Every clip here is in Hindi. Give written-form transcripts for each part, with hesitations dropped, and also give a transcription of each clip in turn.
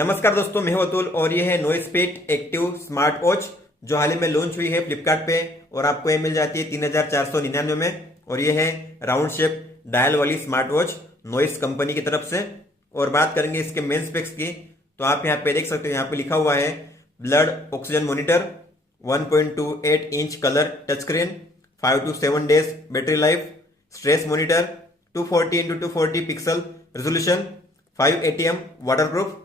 नमस्कार दोस्तों, मैं हूं अतुल और ये है noise fit active smart watch जो हाल ही में लॉन्च हुई है फ्लिपकार्ट पे और आपको ये मिल जाती है 3499 में। और ये है राउंड शेप डायल वाली स्मार्ट वॉच नोइस कंपनी की तरफ से। और बात करेंगे इसके मेन स्पेक्स की, तो आप यहाँ पे देख सकते हो, यहाँ पे लिखा हुआ है blood oxygen monitor, 1.28 inch colour touch screen, 5 to 7 days battery life, stress monitor, 240x240 pixel resolution, 5 ATM waterproof,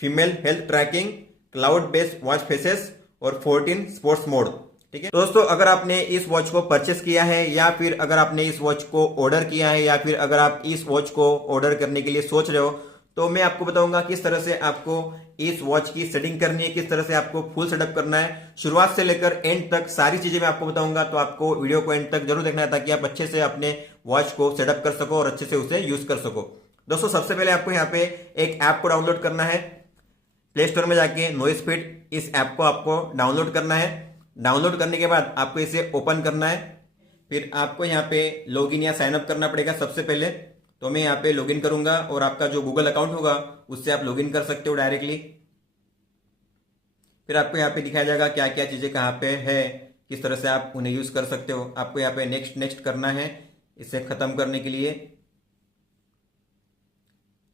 female health trekking, cloud based watch faces और 14 स्पोर्ट्स मोड। ठीक है दोस्तों, अगर आपने इस वॉच को परचेस किया है या फिर अगर आपने इस वॉच को ऑर्डर किया है या फिर अगर आप इस वॉच को ऑर्डर करने के लिए सोच रहे हो, तो मैं आपको बताऊंगा किस तरह से आपको इस वॉच की सेटिंग करनी है, किस तरह से आपको फुल सेटअप करना है। शुरुआत से लेकर एंड तक सारी चीजें मैं आपको बताऊंगा, तो आपको वीडियो को एंड तक जरूर देखना है ताकि आप अच्छे से अपने वॉच को सेटअप कर सको और अच्छे से उसे यूज कर सको। दोस्तों, सबसे पहले आपको यहाँ पे एक ऐप को डाउनलोड करना है। प्ले स्टोर में जाके नोइस फिट इस ऐप को आपको डाउनलोड करना है। डाउनलोड करने के बाद आपको इसे ओपन करना है। फिर आपको यहाँ पे लॉगिन या साइन अप करना पड़ेगा सबसे पहले। तो मैं यहाँ पे लॉगिन करूंगा और आपका जो गूगल अकाउंट होगा उससे आप लॉगिन कर सकते हो डायरेक्टली। फिर आपको यहाँ पे दिखाया जाएगा क्या क्या चीजें कहाँ पे है, किस तरह से आप उन्हें यूज कर सकते हो। आपको यहाँ पे नेक्स्ट नेक्स्ट करना है इसे खत्म करने के लिए।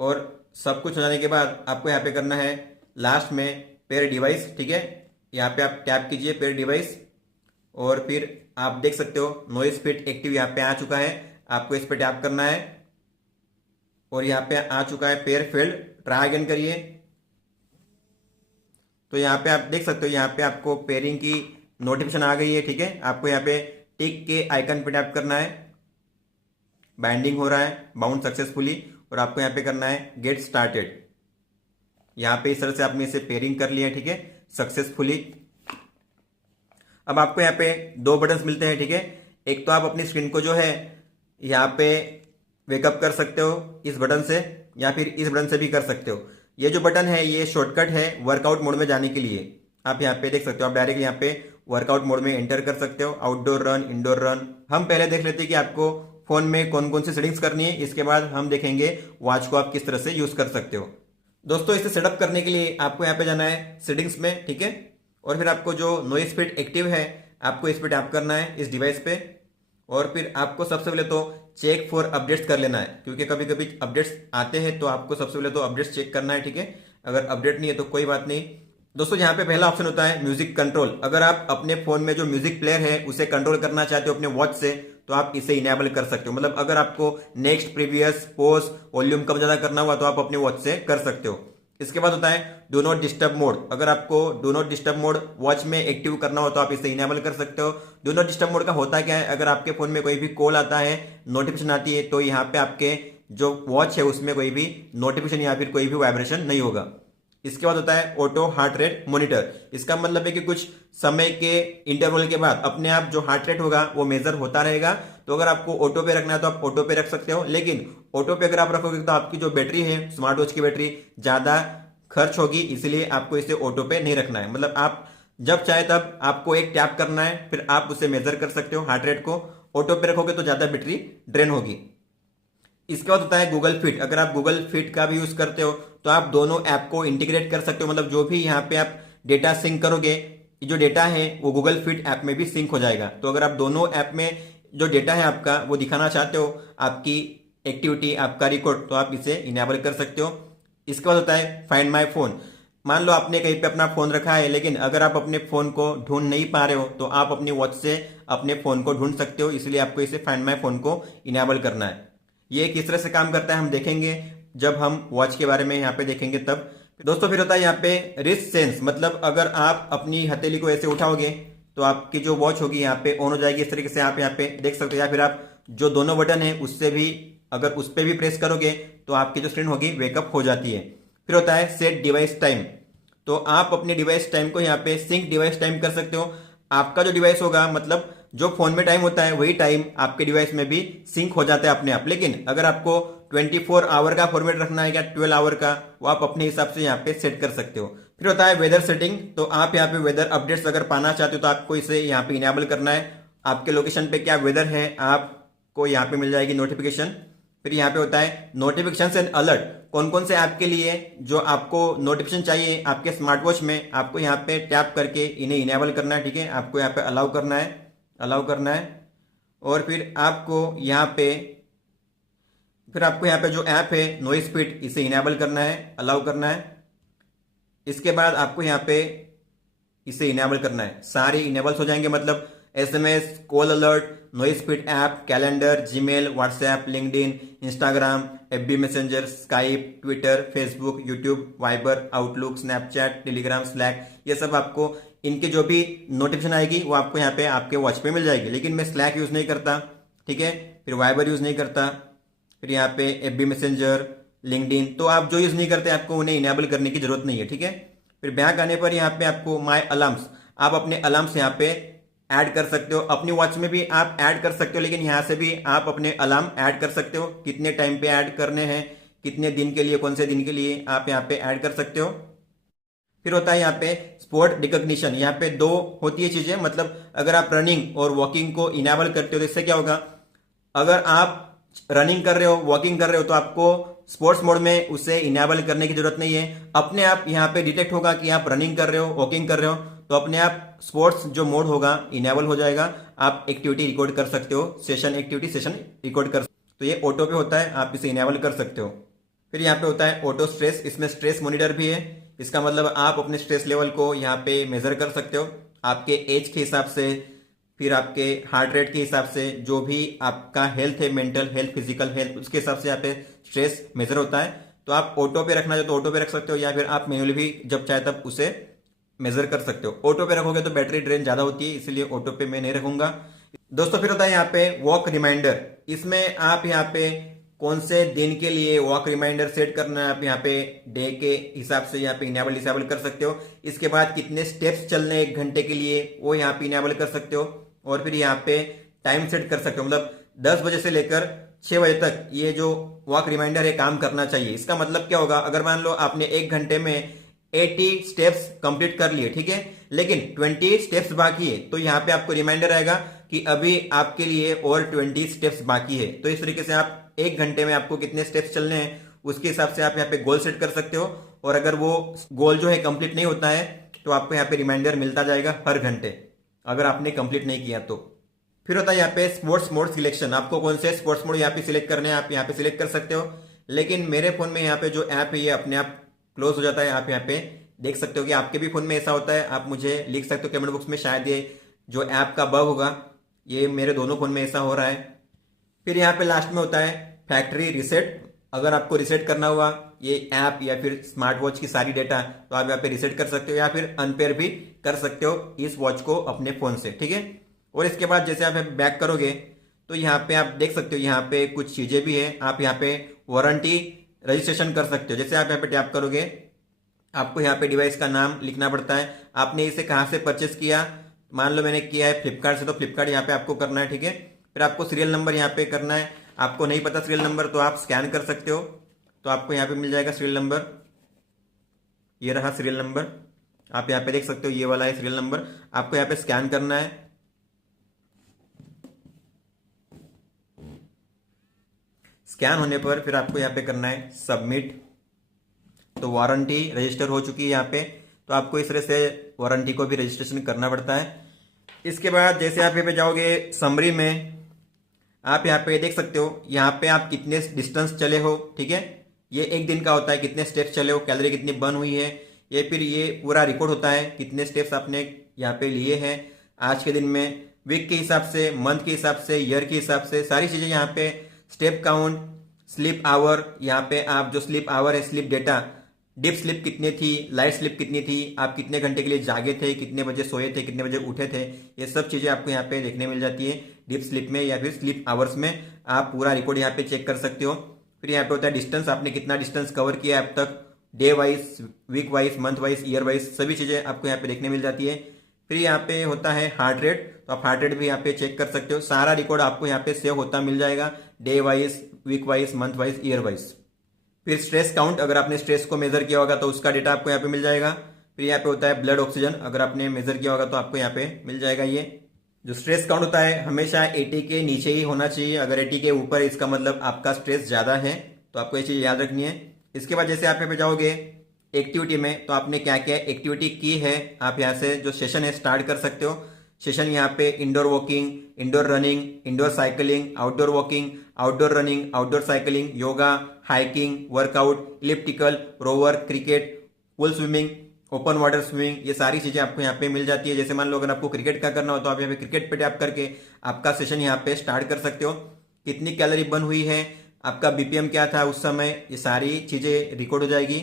और सब कुछ हो जाने के बाद आपको यहाँ पे करना है लास्ट में पेयर डिवाइस। ठीक है, यहाँ पे आप टैप कीजिए पेयर डिवाइस और फिर आप देख सकते हो नोइस फिट एक्टिव यहाँ पे आ चुका है। आपको इस पे टैप करना है और यहाँ पे आ चुका है पेयर फेल्ड, ट्राई अगेन करिए। तो यहाँ पे आप देख सकते हो, यहाँ पे आपको पेयरिंग की नोटिफिकेशन आ गई है। ठीक है, आपको यहाँ पे टिक के आइकन पे टैप करना है। बाइंडिंग हो रहा है, बाउंड सक्सेसफुली, और आपको यहाँ पे करना है गेट स्टार्टेड। यहाँ पे इस तरह से आपने इसे पेयरिंग कर लिया है। ठीक है, सक्सेसफुली। अब आपको यहाँ पे दो बटन्स मिलते हैं। ठीक है, एक तो आप अपनी स्क्रीन को जो है यहाँ पे वेकअप कर सकते हो इस बटन से, या फिर इस बटन से भी कर सकते हो। ये जो बटन है ये शॉर्टकट है वर्कआउट मोड में जाने के लिए। आप यहाँ पे देख सकते हो, आप डायरेक्ट यहाँ पे वर्कआउट मोड में एंटर कर सकते हो, आउटडोर रन, इंडोर रन। हम पहले देख लेते हैं कि आपको फोन में कौन कौन सी सेटिंग्स करनी है, इसके बाद हम देखेंगे वॉच को आप किस तरह से यूज कर सकते हो। दोस्तों, इसे सेटअप करने के लिए आपको यहाँ पे जाना है सेटिंग्स में। ठीक है, और फिर आपको जो नोइस फिट एक्टिव है आपको इस पे टैप करना है इस डिवाइस पे। और फिर आपको सबसे पहले तो चेक फॉर अपडेट्स कर लेना है, क्योंकि कभी कभी अपडेट्स आते हैं तो आपको सबसे पहले तो अपडेट्स चेक करना है। ठीक है, अगर अपडेट नहीं है तो कोई बात नहीं। दोस्तों, यहाँ पे पहला ऑप्शन होता है म्यूजिक कंट्रोल। अगर आप अपने फोन में जो म्यूजिक प्लेयर है उसे कंट्रोल करना चाहते हो अपने वॉच से, तो आप इसे इनेबल कर सकते हो। मतलब अगर आपको नेक्स्ट, प्रीवियस, पॉज, वॉल्यूम कम ज्यादा करना हुआ तो आप अपने वॉच से कर सकते हो। इसके बाद होता है डू नॉट डिस्टर्ब मोड। अगर आपको do not disturb mode watch में एक्टिव करना हो तो आप इसे इनेबल कर सकते हो। डू नॉट डिस्टर्ब मोड का होता क्या है, अगर आपके फोन में कोई भी कॉल आता है, नोटिफिकेशन आती है, तो यहाँ पे आपके जो वॉच है उसमें कोई भी नोटिफिकेशन या फिर कोई भी वाइब्रेशन नहीं होगा। इसके बाद होता है ऑटो हार्ट रेट मॉनिटर। इसका मतलब है कि कुछ समय के इंटरवल के बाद अपने आप जो हार्ट रेट होगा वो मेजर होता रहेगा। तो अगर आपको ऑटो पे रखना है तो आप ऑटो पे रख सकते हो, लेकिन ऑटो पे अगर आप रखोगे तो आपकी जो बैटरी है स्मार्ट वॉच की बैटरी ज्यादा खर्च होगी, इसलिए आपको इसे ऑटो पे नहीं रखना है। मतलब आप जब चाहे तब आपको एक टैप करना है, फिर आप उसे मेजर कर सकते हो हार्ट रेट को। ऑटो पे रखोगे तो ज्यादा बैटरी ड्रेन होगी। इसके बाद होता है गूगल फिट। अगर आप गूगल फिट का भी यूज करते हो तो आप दोनों ऐप को इंटीग्रेट कर सकते हो। मतलब जो भी यहाँ पे आप डेटा सिंक करोगे, जो डेटा है वो गूगल फिट ऐप में भी सिंक हो जाएगा। तो अगर आप दोनों ऐप में जो डेटा है आपका वो दिखाना चाहते हो, आपकी एक्टिविटी, आपका रिकॉर्ड, तो आप इसे इनेबल कर सकते हो। इसके बाद होता है फाइंड माई फोन। मान लो आपने कहीं पे अपना फोन रखा है, लेकिन अगर आप अपने फोन को ढूंढ नहीं पा रहे हो तो आप अपनी वॉच से अपने फोन को ढूंढ सकते हो। इसलिए आपको इसे फाइंड माई फोन को इनेबल करना है। ये किस तरह से काम करता है हम देखेंगे जब हम वॉच के बारे में यहाँ पे देखेंगे तब। दोस्तों, फिर होता है यहाँ पे रिस्ट सेंस। मतलब अगर आप अपनी हथेली को ऐसे उठाओगे तो आपकी जो वॉच होगी यहाँ पे ऑन हो जाएगी। इस तरीके से आप यहाँ पे देख सकते हो, या फिर आप जो दोनों बटन है उससे भी अगर उस पर भी प्रेस करोगे तो आपकी जो स्क्रीन होगी वेकअप हो जाती है। फिर होता है सेट डिवाइस टाइम। तो आप अपने डिवाइस टाइम को यहाँ पे सिंक डिवाइस टाइम कर सकते हो। आपका जो डिवाइस होगा, मतलब जो फोन में टाइम होता है वही टाइम आपके डिवाइस में भी सिंक हो जाता है अपने आप। लेकिन अगर आपको 24 आवर का फॉर्मेट रखना है या 12 आवर का, वो आप अपने हिसाब से यहाँ पे सेट कर सकते हो। फिर होता है वेदर सेटिंग। तो आप यहाँ पे वेदर अपडेट्स अगर पाना चाहते हो तो आपको इसे यहाँ पे इनेबल करना है। आपके लोकेशन पे क्या वेदर है आपको यहाँ पे मिल जाएगी नोटिफिकेशन। फिर यहाँ पे होता है नोटिफिकेशन एंड अलर्ट, कौन कौन से ऐप के लिए जो आपको नोटिफिकेशन चाहिए आपके स्मार्ट वॉच में, आपको यहाँ पे टैप करके इन्हें इनेबल करना है, ठीक है। आपको यहाँ पे अलाउ करना है, अलाउ करना है। और फिर आपको यहाँ पे जो ऐप है नॉइस स्पीड, इसे इनेबल करना है, अलाउ करना है। इसके बाद आपको यहाँ पे इसे इनेबल करना है, सारे इनेबल्स हो जाएंगे, मतलब SMS, call alert, noise speed app, calendar, Gmail, WhatsApp, LinkedIn, Instagram, FB messenger, Skype, Twitter, Facebook, YouTube, Viber, outlook, Snapchat, Telegram, slack, ये सब आपको इनके जो भी नोटिफिकेशन आएगी वो आपको यहाँ पे आपके वॉच पे मिल जाएगी। लेकिन मैं स्लैक यूज नहीं करता, ठीक है, फिर वाइबर यूज नहीं करता, फिर यहाँ पे FB मैसेंजर, लिंक्डइन, तो आप जो यूज नहीं करते आपको उन्हें इनेबल करने की जरूरत नहीं है, ठीक है। फिर बैक आने पर यहाँ पे आपको माय अलार्म्स, आप अपने अलार्म्स यहाँ पे ऐड कर सकते हो, अपनी वॉच में भी आप ऐड कर सकते हो, लेकिन यहाँ से भी आप अपने अलार्म ऐड कर सकते हो, कितने टाइम पे ऐड करने हैं, कितने दिन के लिए, कौन से दिन के लिए आप यहाँ पे ऐड कर सकते हो। फिर होता है यहाँ पे स्पोर्ट रिकॉग्निशन, यहाँ पे दो होती है चीजें, मतलब अगर आप रनिंग और वॉकिंग को इनेबल करते हो तो इससे क्या होगा, अगर आप रनिंग कर रहे हो, वॉकिंग कर रहे हो, तो आपको स्पोर्ट्स मोड में उसे इनेबल करने की जरूरत नहीं है, अपने आप यहाँ पे डिटेक्ट होगा कि आप रनिंग कर रहे हो, वॉकिंग कर रहे हो, तो अपने आप स्पोर्ट्स जो मोड होगा इनेबल हो जाएगा, आप एक्टिविटी रिकॉर्ड कर सकते हो, सेशन एक्टिविटी सेशन रिकॉर्ड कर, तो ये ऑटो पे होता है, आप इसे इनेबल कर सकते हो। फिर यहाँ पे होता है ऑटो स्ट्रेस, इसमें स्ट्रेस मॉनिटर भी है, इसका मतलब आप अपने स्ट्रेस लेवल को यहाँ पे मेजर कर सकते हो आपके एज के हिसाब से, फिर आपके हार्ट रेट के हिसाब से, जो भी आपका हेल्थ है, मेंटल हेल्थ, फिजिकल हेल्थ, उसके हिसाब से यहाँ पे स्ट्रेस मेजर होता है। तो आप ऑटो पे रखना चाहो तो ऑटो पे रख सकते हो, या फिर आप मैन्युअली भी जब चाहे तब उसे मेजर कर सकते हो। ऑटो पे रखोगे तो बैटरी ड्रेन ज्यादा होती है, इसलिए ऑटो पे मैं नहीं रखूंगा दोस्तों। फिर होता है यहाँ पे वॉक रिमाइंडर, इसमें आप यहाँ पे कौन से दिन के लिए वॉक रिमाइंडर सेट करना है, आप यहाँ पे डे के हिसाब से यहाँ पे इनेबल डिसेबल कर सकते हो। इसके बाद कितने स्टेप्स चलने 1 घंटे के लिए वो यहाँ पे इनेबल कर सकते हो, और फिर यहाँ पे टाइम सेट कर सकते हो, मतलब 10 बजे से लेकर 6 बजे तक ये जो वॉक रिमाइंडर है काम करना चाहिए। इसका मतलब क्या होगा, अगर मान लो आपने 1 घंटे में 80 स्टेप्स कंप्लीट कर लिए, ठीक है, लेकिन 20 स्टेप्स बाकी है, तो यहाँ पे आपको रिमाइंडर आएगा कि अभी आपके लिए और 20 स्टेप्स बाकी है। तो इस तरीके से आप 1 घंटे में आपको कितने स्टेप्स चलने हैं उसके हिसाब से आप यहाँ पे गोल सेट कर सकते हो, और अगर वो गोल जो है कंप्लीट नहीं होता है तो आपको यहाँ पे रिमाइंडर मिलता जाएगा हर घंटे, अगर आपने कंप्लीट नहीं किया तो। फिर होता है यहाँ पे स्पोर्ट्स मोड सिलेक्शन, आपको कौन से स्पोर्ट्स मोड यहाँ पे सिलेक्ट करने हैं आप यहाँ पे सिलेक्ट कर सकते हो, लेकिन मेरे फोन में यहाँ पे जो ऐप है ये अपने आप क्लोज हो जाता है। आप यहाँ पे देख सकते हो कि आपके भी फोन में ऐसा होता है, आप मुझे लिख सकते हो कमेंट बॉक्स में, शायद ये जो ऐप का बग होगा, ये मेरे दोनों फोन में ऐसा हो रहा है। फिर यहाँ पे लास्ट में होता है फैक्ट्री रिसेट, अगर आपको रिसेट करना हुआ ये ऐप या फिर स्मार्ट वॉच की सारी डेटा, तो आप यहाँ पे रिसेट कर सकते हो, या फिर अनपेयर भी कर सकते हो इस वॉच को अपने फोन से, ठीक है। और इसके बाद जैसे आप बैक करोगे तो यहाँ पे आप देख सकते हो, यहाँ पे कुछ चीजें भी है, आप यहाँ पे वारंटी रजिस्ट्रेशन कर सकते हो। जैसे आप यहाँ पे टैप करोगे आपको यहाँ पे डिवाइस का नाम लिखना पड़ता है, आपने इसे कहाँ से परचेस किया, मान लो मैंने किया है फ्लिपकार्ट से, तो फ्लिपकार्ट यहाँ पे आपको करना है, ठीक है। फिर आपको सीरियल नंबर यहाँ पे करना है, आपको नहीं पता सीरियल नंबर तो आप स्कैन कर सकते हो, तो आपको यहाँ पे मिल जाएगा सीरियल नंबर, ये रहा सीरियल नंबर, आप यहाँ पे देख सकते हो ये वाला है सीरियल नंबर, आपको यहाँ पे स्कैन करना है। स्कैन होने पर फिर आपको यहाँ पे करना है सबमिट, तो वारंटी रजिस्टर हो चुकी है यहाँ पे, तो आपको इस तरह से वारंटी को भी रजिस्ट्रेशन करना पड़ता है। इसके बाद जैसे आप यहाँ पे जाओगे समरी में, आप यहाँ पे देख सकते हो यहाँ पे आप कितने डिस्टेंस चले हो, ठीक है, ये 1 दिन का होता है, कितने स्टेप्स चले हो, कैलोरी कितनी बर्न हुई है, ये फिर ये पूरा रिकॉर्ड होता है, कितने स्टेप्स आपने यहाँ पे लिए हैं आज के दिन में, वीक के हिसाब से, मंथ के हिसाब से, ईयर के हिसाब से, सारी चीजें यहाँ पे, स्टेप काउंट, स्लीप आवर, यहाँ पे आप जो स्लीप आवर है, स्लीप डेटा, डीप स्लीप कितनी थी, लाइट स्लीप कितनी थी, आप कितने घंटे के लिए जागे थे, कितने बजे सोए थे, कितने बजे उठे थे, ये सब चीजें आपको यहाँ पे देखने मिल जाती है डीप स्लीप में या फिर स्लीप आवर्स में, आप पूरा रिकॉर्ड यहाँ पे चेक कर सकते हो। फिर यहाँ पे होता है डिस्टेंस, आपने कितना डिस्टेंस कवर किया अब तक, day wise, week wise, month wise, year wise, सभी चीजें आपको यहाँ पे देखने मिल जाती है। फिर यहाँ पे होता है हार्ट रेट, तो आप हार्ट रेट भी यहाँ पे चेक कर सकते हो, सारा रिकॉर्ड आपको यहाँ पे सेव होता मिल जाएगा, day wise, week wise, month wise, year wise. फिर स्ट्रेस काउंट, अगर आपने स्ट्रेस को मेजर किया होगा तो उसका डेटा आपको यहाँ पे मिल जाएगा। फिर यहाँ पे होता है ब्लड ऑक्सीजन, अगर आपने मेजर किया होगा तो आपको यहाँ पे मिल जाएगा ये। जो स्ट्रेस काउंट होता है हमेशा 80 के नीचे ही होना चाहिए। अगर 80 के ऊपर इसका मतलब आपका स्ट्रेस ज़्यादा है, तो आपको ये चीज़ याद रखनी है। इसके बाद जैसे आप यहाँ पे जाओगे एक्टिविटी में, तो आपने क्या क्या एक्टिविटी की है, आप यहाँ से जो सेशन है स्टार्ट कर सकते हो। सेशन यहाँ पे indoor walking, indoor running, indoor cycling, outdoor walking, outdoor running, outdoor cycling, yoga, hiking, workout, elliptical, rover, cricket, pool swimming, open water swimming, ये सारी चीजें आपको यहाँ पे मिल जाती है। जैसे मान लो अगर आपको क्रिकेट का करना हो तो आप यहाँ पे क्रिकेट पे टैप करके आपका सेशन यहाँ पे स्टार्ट कर सकते हो। कितनी कैलोरी बर्न हुई है, आपका बीपीएम क्या था उस समय, ये सारी चीजें रिकॉर्ड हो जाएगी।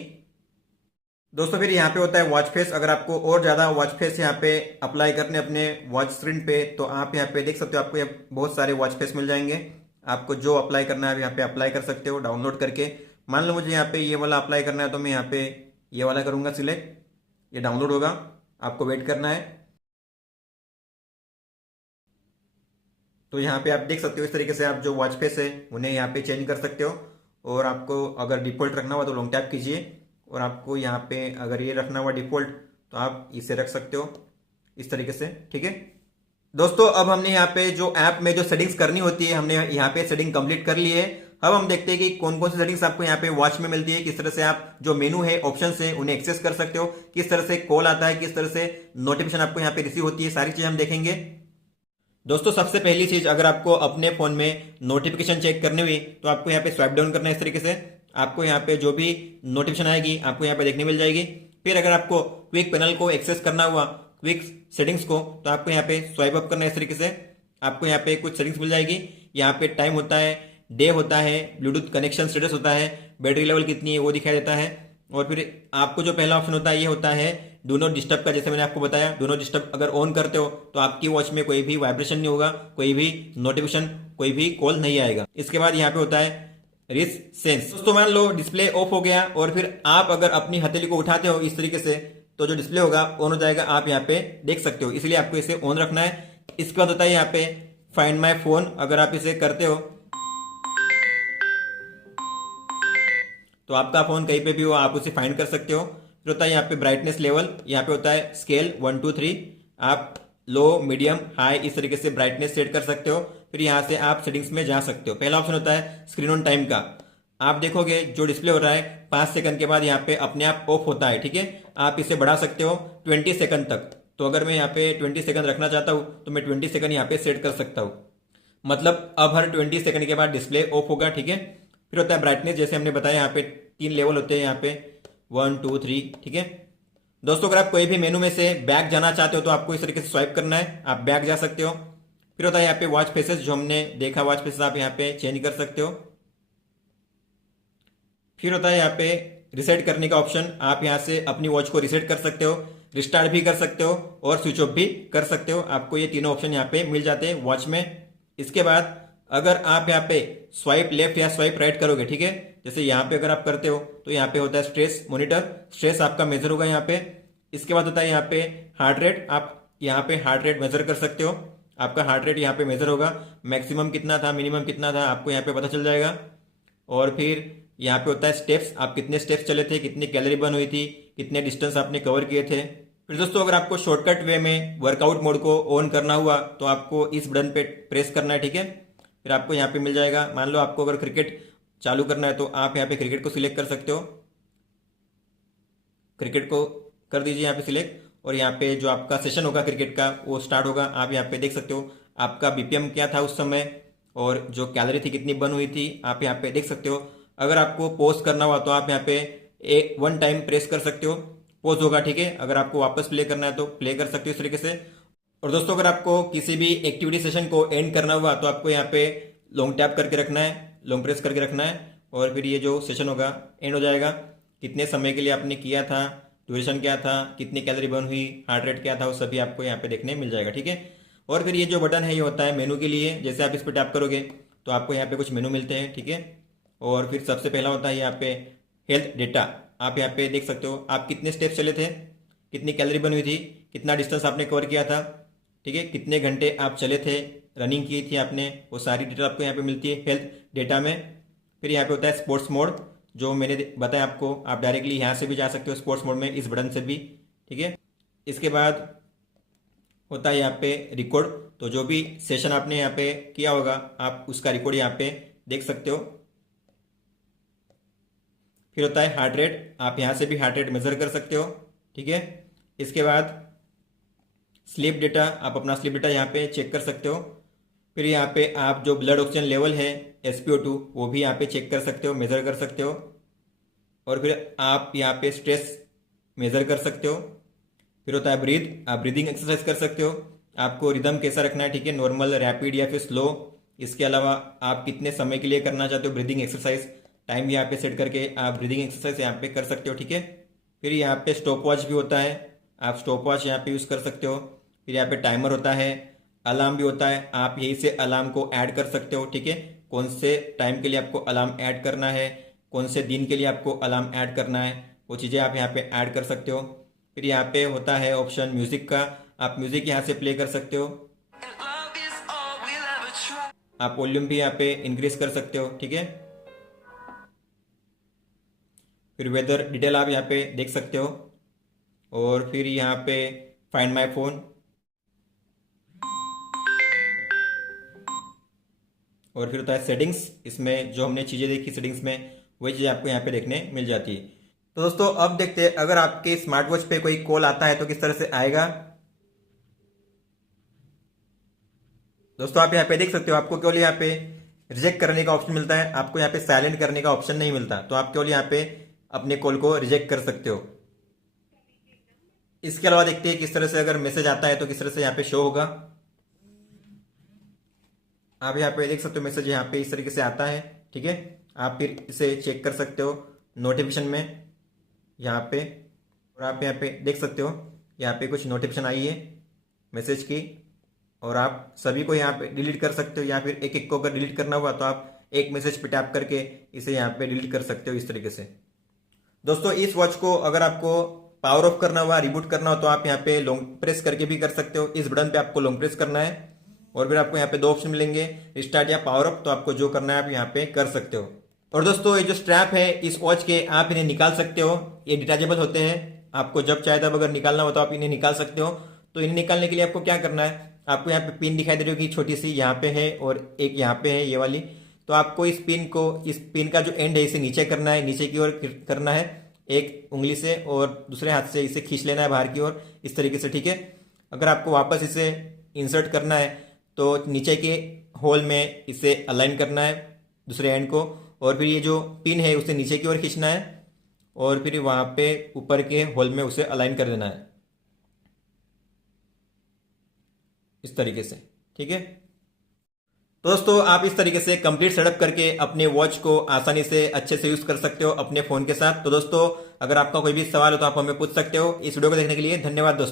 दोस्तों फिर यहाँ पे होता है वॉच फेस। अगर आपको और ज्यादा वॉच फेस यहाँ पे अप्लाई करने अपने वॉच स्क्रीन पे, तो आप यहाँ पे देख सकते हो, आपको यहाँ बहुत सारे वॉच फेस मिल जाएंगे। आपको जो अप्लाई करना है यहाँ पे अप्लाई कर सकते हो डाउनलोड करके। मान लो मुझे यहाँ पे ये वाला अप्लाई करना है, तो मैं यहाँ पे ये वाला करूंगा सिलेक्ट, ये डाउनलोड होगा, आपको वेट करना है। तो यहाँ पे आप देख सकते हो इस तरीके से आप जो वॉच फेस है उन्हें यहाँ पे चेंज कर सकते हो। और आपको अगर डिफॉल्ट रखना हुआ तो लॉन्ग टैप कीजिए, और आपको यहाँ पे अगर ये रखना हुआ डिफॉल्ट तो आप इसे रख सकते हो इस तरीके से, ठीक है। दोस्तों अब हमने यहाँ पे जो ऐप में जो सेटिंग्स करनी होती है, हमने यहाँ पे सेटिंग कंप्लीट कर ली है। अब हम देखते हैं कि कौन कौन सी सेटिंग्स आपको यहाँ पे वॉच में मिलती है, किस तरह से आप जो मेनू है, ऑप्शन है, उन्हें एक्सेस कर सकते हो, किस तरह से कॉल आता है, किस तरह से नोटिफिकेशन आपको यहाँ पे रिसीव होती है, सारी चीजें हम देखेंगे। दोस्तों सबसे पहली चीज, अगर आपको अपने फोन में नोटिफिकेशन चेक करनी हुई तो आपको यहाँ पे स्वाइप डाउन करना है इस तरीके से। आपको यहाँ पे जो भी नोटिफिकेशन आएगी आपको यहाँ पे देखने मिल जाएगी। फिर अगर आपको क्विक पैनल को एक्सेस करना हुआ, क्विक सेटिंग्स को, तो आपको यहाँ पे स्वाइप अप करना है इस तरीके से। आपको यहाँ पे कुछ सेटिंग्स मिल जाएगी। यहाँ पे टाइम होता है, डे होता है, ब्लूटूथ कनेक्शन स्टेटस होता है, बैटरी लेवल कितनी है वो दिखाई देता है। और फिर आपको जो पहला ऑप्शन होता है ये होता है डू नॉट डिस्टर्ब का। जैसे मैंने आपको बताया, डू नॉट डिस्टर्ब अगर ऑन करते हो तो आपकी वॉच में कोई भी वाइब्रेशन नहीं होगा, कोई भी नोटिफिकेशन, कोई भी कॉल नहीं आएगा। इसके बाद यहाँ पे होता है रिस सेंस। दोस्तों मान लो डिस्प्ले ऑफ हो गया और फिर आप अगर अपनी हथेली को उठाते हो इस तरीके से, तो जो डिस्प्ले होगा ऑन हो जाएगा, आप यहाँ पे देख सकते हो, इसलिए आपको इसे ऑन रखना है। इसके बाद होता है यहाँ पे फाइंड माई फोन। अगर आप इसे करते हो तो आपका फोन कहीं पे भी हो आप उसे फाइंड कर सकते हो। फिर होता है यहाँ पे ब्राइटनेस लेवल, यहाँ पे होता है स्केल 1 2 3, आप लो, मीडियम, हाई इस तरीके से ब्राइटनेस सेट कर सकते हो। फिर यहाँ से आप सेटिंग्स में जा सकते हो। पहला ऑप्शन होता है स्क्रीन ऑन टाइम का। आप देखोगे जो डिस्प्ले हो रहा है 5 सेकंड के बाद यहाँ पे अपने आप ऑफ होता है, ठीक है। आप इसे बढ़ा सकते हो 20 सेकंड तक। तो अगर मैं यहाँ पे 20 सेकंड रखना चाहता हूँ तो मैं 20 सेकंड यहाँ पे सेट कर सकता हूँ। मतलब अब हर 20 सेकंड के बाद डिस्प्ले ऑफ होगा, ठीक है। फिर होता है ब्राइटनेस, जैसे हमने बताया यहाँ पे 3 लेवल होते हैं, यहाँ पे 1 2 3, ठीक है। दोस्तों अगर आप कोई भी मेनू में से बैक जाना चाहते हो तो आपको इस तरीके से स्वाइप करना है, आप बैक जा सकते हो। फिर होता है यहाँ पे वॉच फेसेस, जो हमने देखा वॉच फेसेस आप यहाँ पे चेंज कर सकते हो। फिर होता है यहाँ पे रिसेट करने का ऑप्शन, आप यहाँ से अपनी वॉच को रिसेट कर सकते हो, रिस्टार्ट भी कर सकते हो और स्विच ऑफ भी कर सकते हो। आपको ये तीनों ऑप्शन यहाँ पे मिल जाते हैं वॉच में। इसके बाद अगर आप यहाँ पे स्वाइप लेफ्ट या स्वाइप राइट करोगे, ठीक है, जैसे यहाँ पे अगर आप करते हो तो यहाँ पे होता है स्ट्रेस मॉनिटर, स्ट्रेस आपका मेजर होगा यहाँ पे। इसके बाद होता है यहाँ पे हार्ट रेट, आप यहाँ पे हार्ट रेट मेजर कर सकते हो, आपका हार्ट रेट यहाँ पे मेजर होगा, मैक्सिमम कितना था, मिनिमम कितना था, आपको यहाँ पे पता चल जाएगा। और फिर यहाँ पे होता है स्टेप्स, आप कितने स्टेप्स चले थे, कितनी कैलोरी बर्न हुई थी, कितने डिस्टेंस आपने कवर किए थे। फिर दोस्तों अगर आपको शॉर्टकट वे में वर्कआउट मोड को ऑन करना हुआ तो आपको इस बटन पे प्रेस करना है, ठीक है। फिर आपको यहाँ पे मिल जाएगा। मान लो आपको अगर क्रिकेट चालू करना है तो आप यहाँ पे क्रिकेट को सिलेक्ट कर सकते हो, क्रिकेट को कर दीजिए यहाँ पे सिलेक्ट, और यहाँ पे जो आपका सेशन होगा क्रिकेट का वो स्टार्ट होगा। आप यहाँ पे देख सकते हो आपका बीपीएम क्या था उस समय और जो कैलोरी थी कितनी बर्न हुई थी, आप यहाँ पे देख सकते हो। अगर आपको पॉज करना हुआ तो आप यहाँ पे 1 टाइम प्रेस कर सकते हो, पॉज होगा, ठीक है। अगर आपको वापस प्ले करना है तो प्ले कर सकते हो इस तरीके से। और दोस्तों अगर आपको किसी भी एक्टिविटी सेशन को एंड करना हुआ तो आपको यहाँ पे लॉन्ग टैप करके रखना है, लॉन्ग प्रेस करके रखना है, और फिर ये जो सेशन होगा एंड हो जाएगा। कितने समय के लिए आपने किया था, ड्यूरेशन क्या था, कितनी कैलोरी बर्न हुई, हार्ट रेट क्या था, वो सभी आपको यहाँ पे देखने मिल जाएगा, ठीक है। और फिर ये जो बटन है ये होता है मेनू के लिए। जैसे आप इस पर टैप करोगे तो आपको यहाँ पे कुछ मेनू मिलते हैं, ठीक है। और फिर सबसे पहला होता है यहाँ पे हेल्थ डेटा। आप यहाँ पे देख सकते हो आप कितने स्टेप्स चले थे, कितनी कैलोरी बर्न हुई थी, कितना डिस्टेंस आपने कवर किया था, ठीक है, कितने घंटे आप चले थे, रनिंग की थी आपने, वो सारी डिटेल आपको यहाँ पे मिलती है हेल्थ डेटा में। फिर यहाँ पे होता है स्पोर्ट्स मोड, जो मैंने बताया आपको, आप डायरेक्टली यहाँ से भी जा सकते हो स्पोर्ट्स मोड में इस बटन से भी, ठीक है। इसके बाद होता है यहाँ पे रिकॉर्ड। तो जो भी सेशन आपने यहाँ पे किया होगा आप उसका रिकॉर्ड यहाँ पे देख सकते हो। फिर होता है हार्ट रेट, आप यहाँ से भी हार्ट रेट मेजर कर सकते हो, ठीक है। इसके बाद स्लीप डेटा, आप अपना स्लीप डेटा यहाँ पे चेक कर सकते हो। फिर यहाँ पे आप जो ब्लड ऑक्सीजन लेवल है SpO2 वो भी यहाँ पे चेक कर सकते हो, मेजर कर सकते हो। और फिर आप यहाँ पे स्ट्रेस मेजर कर सकते हो। फिर होता है ब्रीथ, आप ब्रीदिंग एक्सरसाइज कर सकते हो। आपको रिदम कैसा रखना है, ठीक है, नॉर्मल, रैपिड या फिर स्लो। इसके अलावा आप कितने समय के लिए करना चाहते हो ब्रीदिंग एक्सरसाइज, टाइम यहाँ पे सेट करके आप ब्रीदिंग एक्सरसाइज यहाँ पे कर सकते हो, ठीक है। फिर यहाँ पे स्टॉप वॉच भी होता है, आप स्टॉप वॉच यहाँ पे यूज़ कर सकते हो। फिर यहाँ पे टाइमर होता है, अलार्म भी होता है, आप यहीं से अलार्म को ऐड कर सकते हो, ठीक है। कौन से टाइम के लिए आपको अलार्म ऐड करना है, कौन से दिन के लिए आपको अलार्म ऐड करना है, वो चीज़ें आप यहाँ पे ऐड कर सकते हो। फिर यहाँ पे होता है ऑप्शन म्यूजिक का, आप म्यूजिक यहाँ से प्ले कर सकते हो। आप वॉल्यूम भी यहाँ पे इंक्रीज कर सकते हो, ठीक है। फिर वेदर डिटेल आप यहाँ पे देख सकते हो। और फिर यहाँ पे फाइंड माय फोन, और फिर होता है सेटिंग्स, इसमें जो हमने चीज़ें देखी सेटिंग्स में वही चीज़ें आपको यहाँ पे देखने मिल जाती है। तो दोस्तों अब देखते हैं अगर आपके स्मार्ट वॉच पे कोई कॉल आता है तो किस तरह से आएगा। दोस्तों आप यहाँ पे देख सकते हो, आपको केवल यहाँ पे रिजेक्ट करने का ऑप्शन मिलता है, आपको यहाँ पे साइलेंट करने का ऑप्शन नहीं मिलता। तो आप केवल यहाँ पे अपने कॉल को रिजेक्ट कर सकते हो। इसके अलावा देखते हैं किस तरह से अगर मैसेज आता है तो किस तरह से यहाँ पे शो होगा। आप यहाँ पे देख सकते हो मैसेज यहाँ पे इस तरीके से आता है, ठीक है। आप फिर इसे चेक कर सकते हो नोटिफिकेशन में यहाँ पे, और आप यहाँ पे देख सकते हो यहाँ पे कुछ नोटिफिकेशन आई है मैसेज की, और आप सभी को यहाँ पे डिलीट कर सकते हो, या फिर एक एक को अगर डिलीट करना हुआ तो आप एक मैसेज पे टैप करके इसे यहाँ पे डिलीट कर सकते हो इस तरीके से। दोस्तों इस वॉच को अगर आपको पावर ऑफ करना हुआ, रिबूट करना हो तो आप यहाँ पे लॉन्ग प्रेस करके भी कर सकते हो। इस बटन पे आपको लॉन्ग प्रेस करना है और फिर आपको यहाँ पे दो ऑप्शन मिलेंगे, रिस्टार्ट या पावर ऑफ। तो आपको जो करना है आप यहाँ पे कर सकते हो। और दोस्तों ये जो स्ट्रैप है इस वॉच के, आप इन्हें निकाल सकते हो, ये डिटैचेबल होते हैं, आपको जब चाहे तब अगर निकालना हो तो आप इन्हें निकाल सकते हो। तो इन्हें निकालने के लिए आपको क्या करना है, आपको यहाँ पे पिन दिखाई दे रही होगी छोटी सी, यहाँ पे है और एक यहाँ पे है ये वाली। तो आपको इस पिन का जो एंड है इसे नीचे करना है, नीचे की ओर करना है एक उंगली से, और दूसरे हाथ से इसे खींच लेना है बाहर की ओर इस तरीके से, ठीक है। अगर आपको वापस इसे इंसर्ट करना है तो नीचे के होल में इसे अलाइन करना है दूसरे एंड को, और फिर ये जो पिन है उसे नीचे की ओर खींचना है और फिर वहाँ पे ऊपर के होल में उसे अलाइन कर देना है इस तरीके से, ठीक है। दोस्तों आप इस तरीके से कंप्लीट सेटअप करके अपने वॉच को आसानी से अच्छे से यूज कर सकते हो अपने फोन के साथ। तो दोस्तों अगर आपका कोई भी सवाल हो तो आप हमें पूछ सकते हो। इस वीडियो को देखने के लिए धन्यवाद दोस्तों।